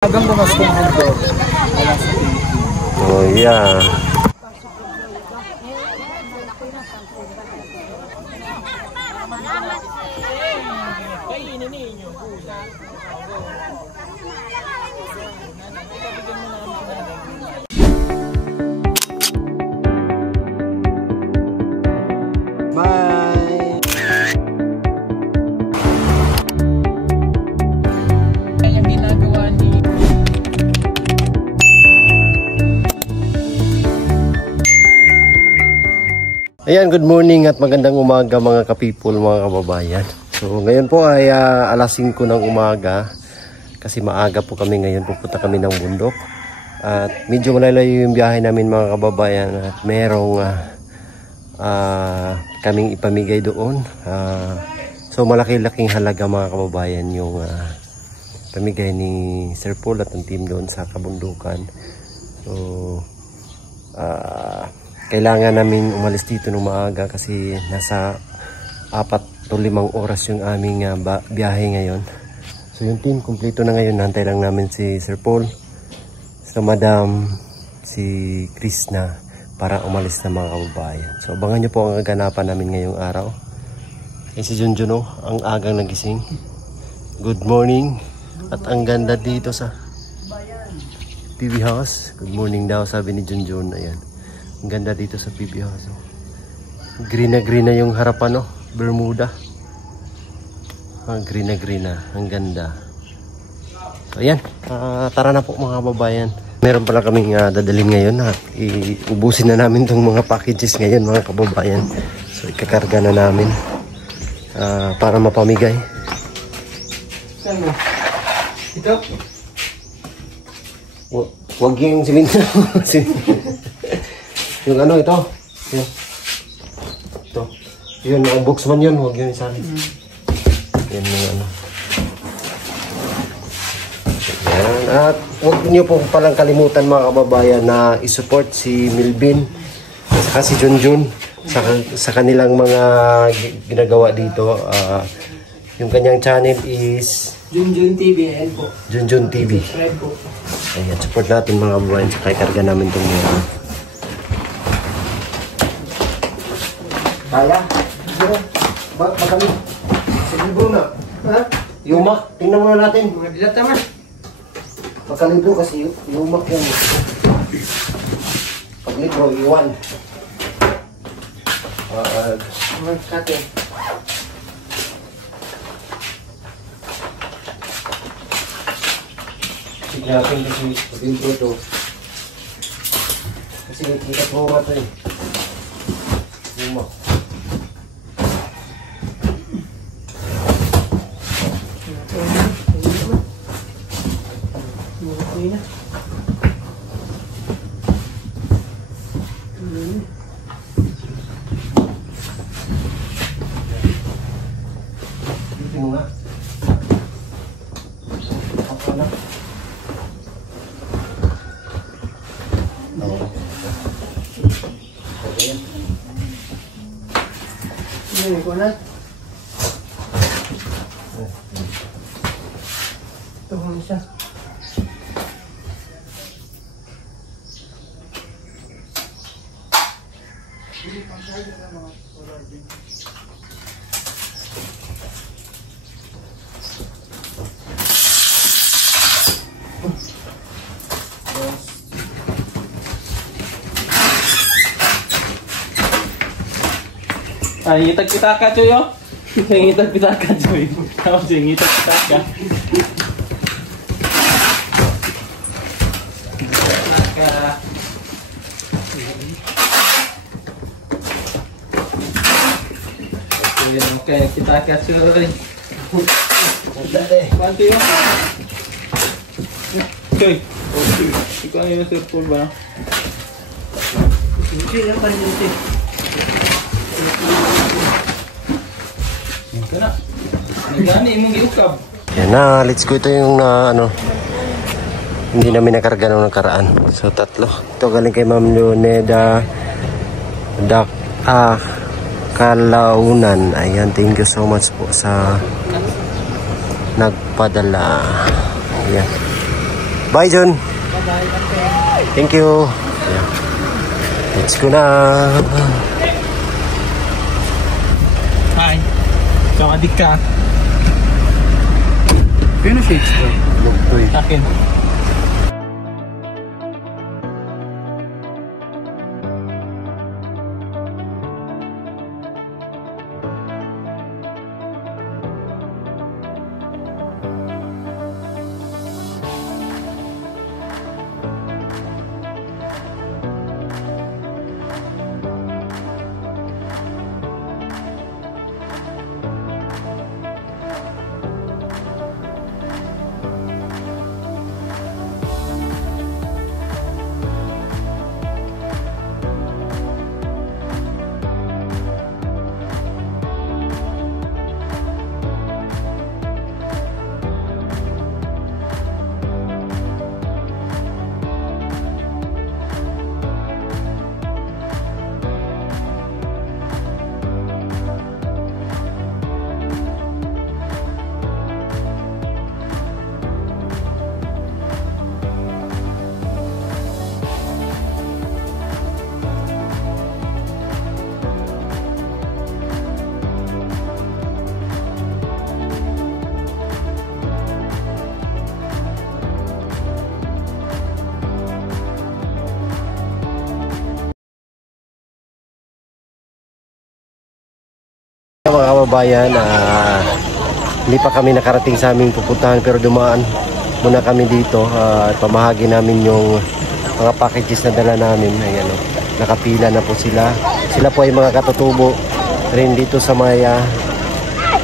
Hanggang bumas kong mundo. Oh yeah. Ayan, good morning at magandang umaga mga ka-people, mga kababayan. So ngayon po ay alas 5 ng umaga kasi maaga po kami ngayon, pupunta kami ng bundok. At medyo malalayo yung biyahe namin mga kababayan at merong kaming ipamigay doon. So malaki-laking halaga mga kababayan yung pamigay ni Sir Paul at ang team doon sa kabundukan. So kailangan namin umalis dito ng maaga kasi nasa 4 o 5 oras yung aming biyahe ngayon. So yung team kumpleto na ngayon. Nantay lang namin si Sir Paul, si Madam, si Krishna para umalis na mga kababayan. So abangan nyo po ang kaganapan namin ngayong araw. Ay si Junjun, ang agang nagising. Good morning. At ang ganda dito sa PB House. Good morning daw sabi ni Junjun. Ayan. Ang ganda dito sa PB House. Green na yung harapan, Bermuda. Green na. Ang ganda. So ayan, tara na po mga kababayan. Meron pala kaming dadalhin ngayon at iubusin na namin tong mga packages ngayon mga kababayan. So ikakarga na namin para mapamigay. Ito? Huwag yung siminto. Yung ano ito? Yung, ito. Yun, ang boxman yun. Huwag yun isali. Yan yung ano. Yan. At huwag nyo po palang kalimutan mga kababayan na isupport si Milvin at saka si Junjun sa kanilang mga ginagawa dito. Yung kanyang channel is Junjun TV po. Junjun TV. Subscribe po. Ayan, support natin mga kababayan. Saka ikarga namin itong mga kaya? Sige. Magkami. Sige bro na. Ha? Yumak. Tingnan muna natin. Mga dilata man. Magkalibro kasi yumak yan. Pag libro, iwan. Mga kate. Sige natin kasi libro to. Kasi kita po nga ito eh. Yumak. Ini ko na. Ito kung siya. Ngitag kita ka, Choy, ngitag kita ka, Choy. Tama siya, ngitag kita ka. Okay, kita ka, Choy. Panti yun. Choy, ikaw yung Sir Paul ba? Hindi lang paniti. Yan na, let's go. Ito yung hindi namin nakarga nung nakaraan. So 3. Ito galing kay Ma'am Leoneda Kalaunan. Ayan, thank you so much po sa nagpadala. Ayan. Bye, John. Bye-bye. Thank you. Yeah. Let's go na. Hi. So, adik ka. Pino shades ko? Lugtoy. Akin. Mga kababayan, hindi pa kami nakarating sa aming pupuntahan pero dumaan muna kami dito at pamahagi namin yung mga packages na dala namin. Ayan, nakapila na po sila. Sila po ay mga katutubo rin dito sa Maya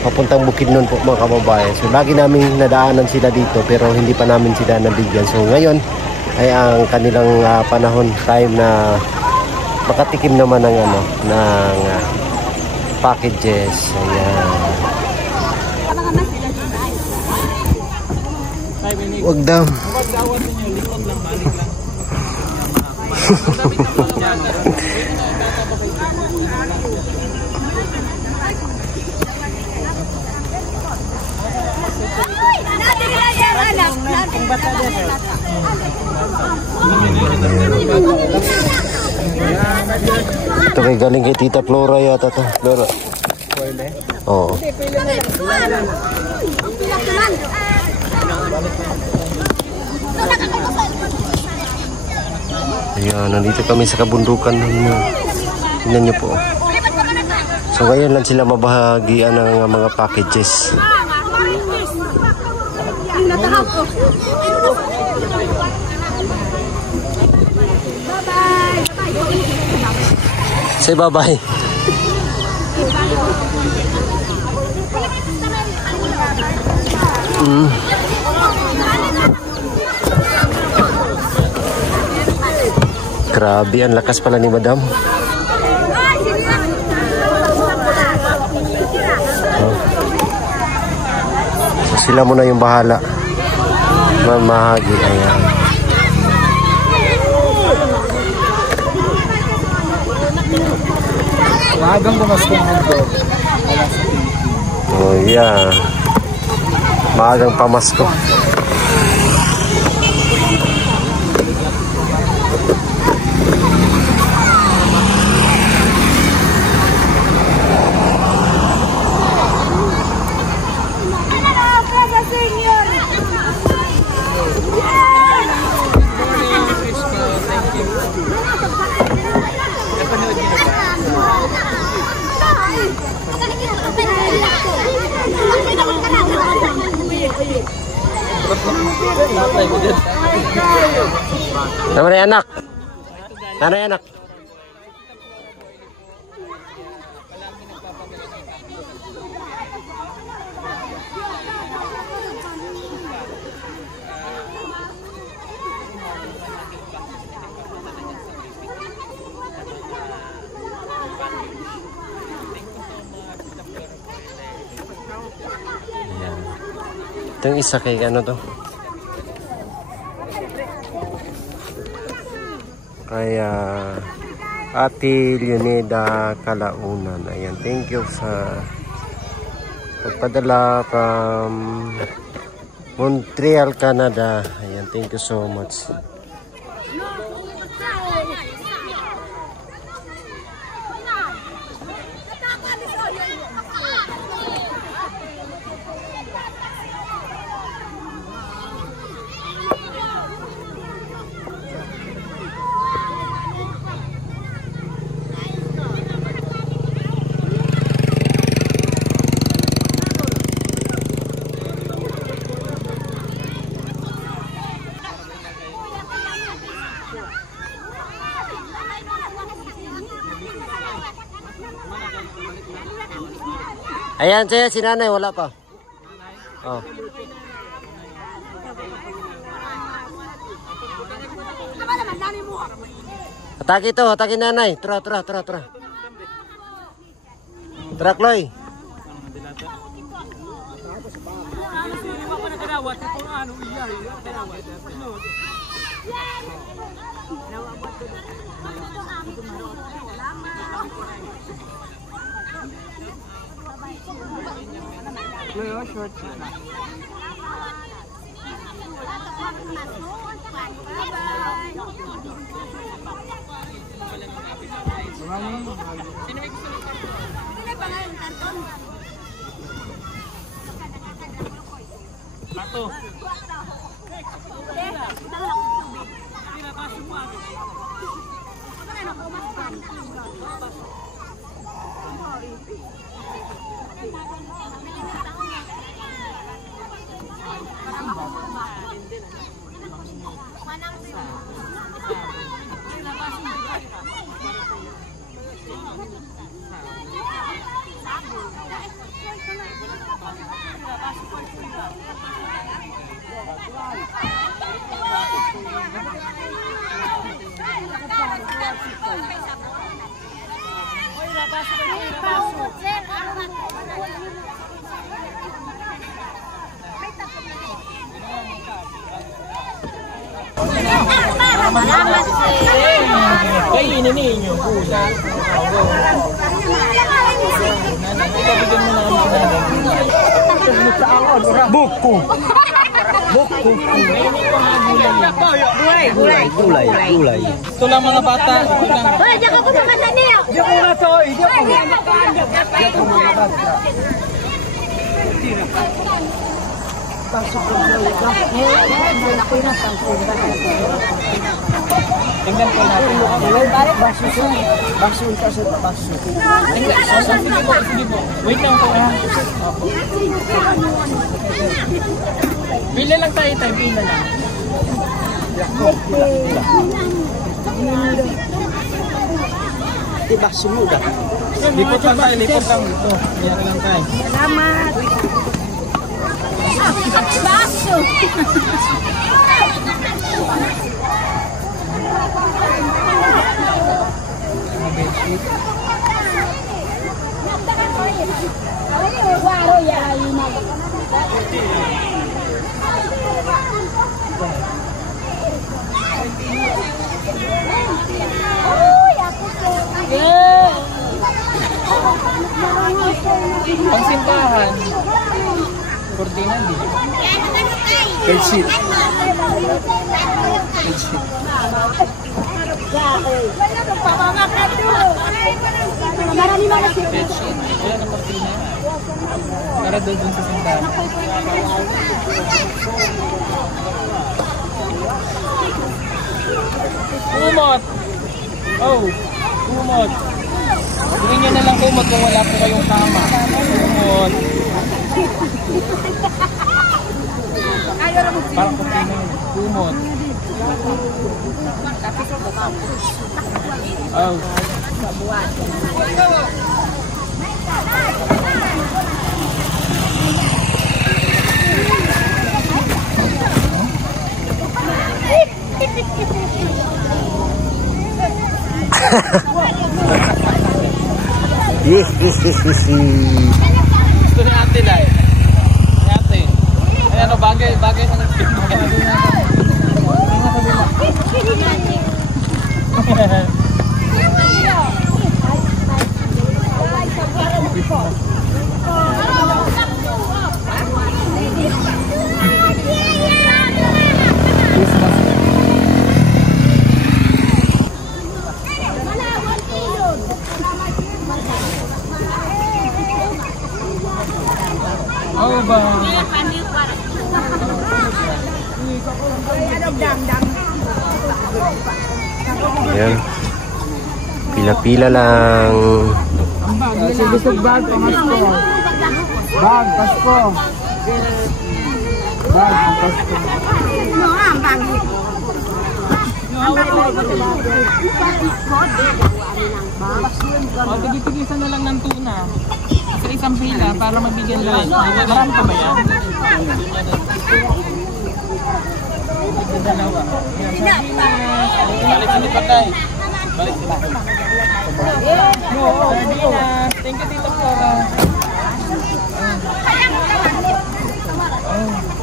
papuntang Bukidnon po mga kababayan. So lagi namin nadaanan sila dito pero hindi pa namin sila nabigyan. So ngayon ay ang kanilang panahon, time na makatikim naman ng ng packages. Ayan. Wag daw. Ito kay galing kay Tita Flora yata to. Flora. Oo. Ayan, nandito kami sa kabundukan ninyo. Tingnan nyo po. So ngayon lang sila mabahagian ng mga packages. Say bye-bye. Grabe, ang lakas pala ni Madam. So, sila muna yung bahala. Mamahagi, ayan. Maagang pamaskong hotdog. Oh yeah. Maagang pamasko. Namanya anak. Namanya anak. Ito yung isa kay ano to? Kaya Ate Leonida Calaunan. Ayan, thank you sa pagpadala from Montreal, Canada. Ayan, thank you so much. Ayan siya, si nanay, wala pa. Oh. Atake ito, atake nanay. Tara. Tara, Chloe. Short. Kainin ninyo po. Buko. Gulay. Ito lang mga bata. Ito lang. Hoy, diyan ka kumakanta niyo. Diyan ko na to, Tingnan po natin. Basun kasi basun. Sige po. Wait lang po. Pila lang tayo. Pila lang. Basun mo da. Lipot lang tayo. Lipot lang ito. Biyak lang tayo. Salamat. Baso. Pangsimbahan. Kurtina din. Bedsheet. Marami mga Bedsheet. Wala na kurtina. Para doon sa simbahan. Kumot! Oh! Kumot! Tingin nyo na lang kumot kung wala po kayong kama. Kumot! Parang kurtina yun. Kumot! Oh! Gusto ni ate lang. Ni ate. Ay ano, bagay sa nagpip mo. Ayan. Pila-pila lang. Bisog bag, pamasko. Bag, pasko. Bag, pasko. O, tigitigisan na lang ng tuna. Sa isang pila para mabigyan lahat. Marami pa ba yan? Dalawa. Balik sini patay. Balik sini. Sardinas. Thank you, Tito Flora.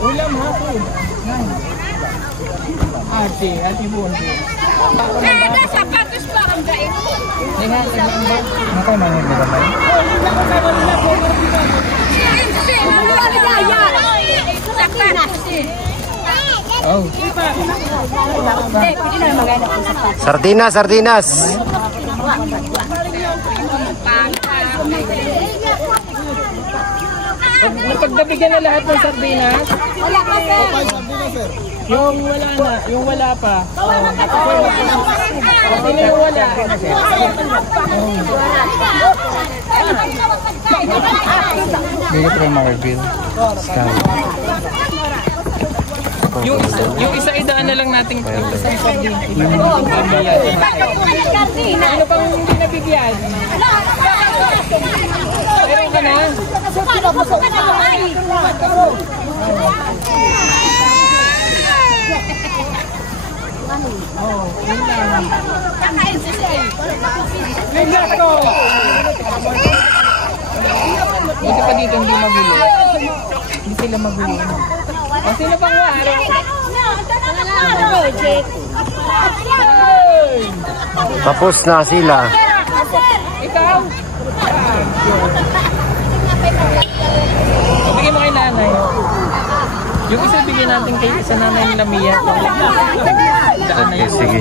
Ulam ha, food. Ate Bonte. Ada sapatos pa ang dahil. Nakay man yung gabay. Oh. Sardinas, sardinas. Napagdabigyan na lahat ng sardinas? Wala pa sir. Yung wala na, yung wala pa. Sino yung wala? Bigay ko yung Marvin. Yung isa idaan na lang natin ito sa sardine. Ano pang hindi nabigyan? Meron ka na? May gato! Buti pa dito hindi magulo. Hindi sila magulo. O sino pang wala? Tapos na sila. Ikaw? O, bigyan mo kay nanay. Yung isa bigyan natin kay sa nanay nila Mia. Daan na Okay, yun. sige.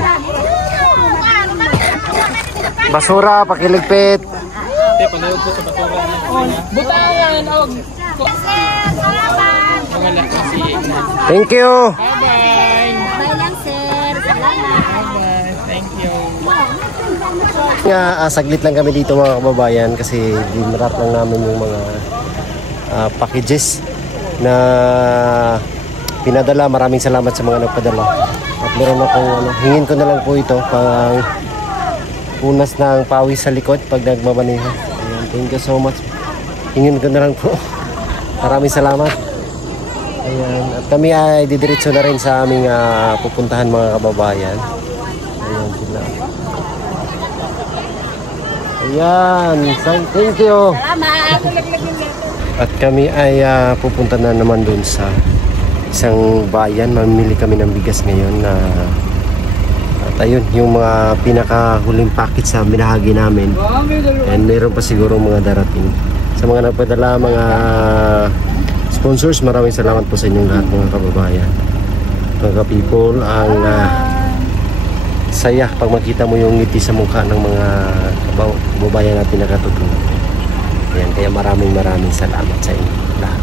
Basura, pakiligpit. Ate, panood ko sa basura. Butangan! O! Mga kasi Ignacio. Thank you. Bye-bye! Bye lang sir. Salamat. Bye-bye! Thank you! Saglit lang kami dito mga kababayan kasi dinrap lang namin yung mga packages na pinadala. Maraming salamat sa mga nagpadala. At meron akong hingin ko na lang po ito pang punas ng pawis sa likod pag nagmamaneho. Ayan, thank you so much. Hingin ko na lang po. Maraming salamat. Ayan, at kami ay didiretso na rin sa aming pupuntahan mga kababayan. Ayan sila. Ayan, thank you. Salamat. At kami ay pupunta na naman dun sa isang bayan. Mamili kami ng bigas ngayon na at ayun, yung mga pinakahuling package sa binahagi namin. And mayroon pa siguro mga darating. Sa mga nagpadala, mga sponsors, maraming salamat po sa inyong lahat mga kababayan. Mga people, ang saya pag makita mo yung ngiti sa mukha ng mga kababayan natin nakatutulong. Ayan, kaya maraming salamat sa inyo lahat.